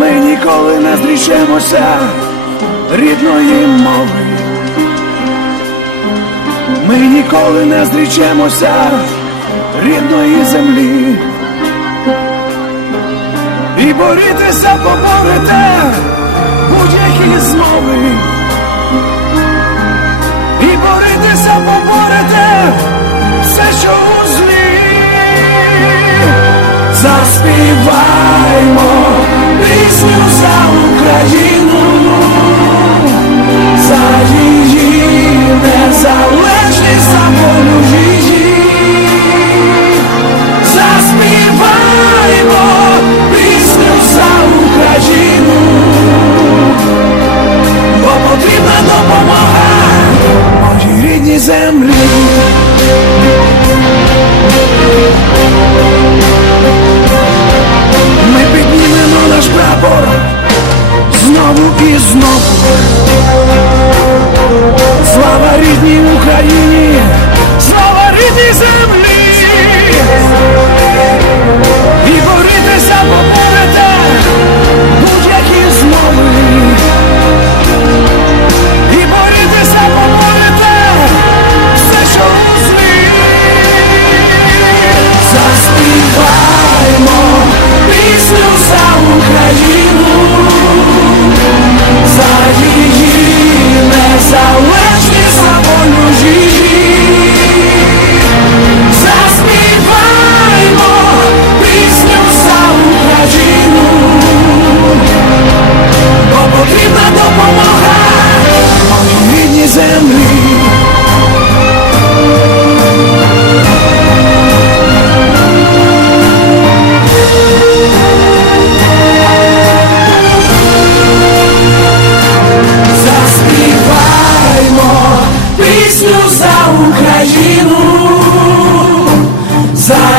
ми ніколи не зрічемося рідної мови, ми ніколи не зрічемося рідної землі і борітися поборете.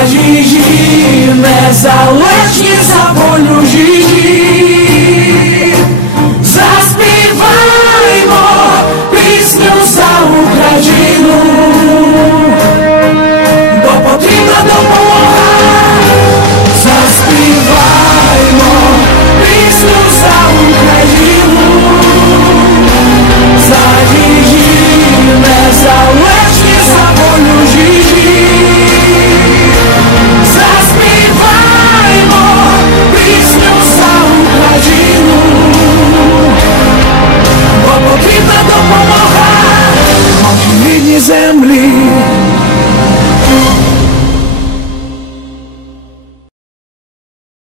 Agir nessa leste, sabor no giro. 你。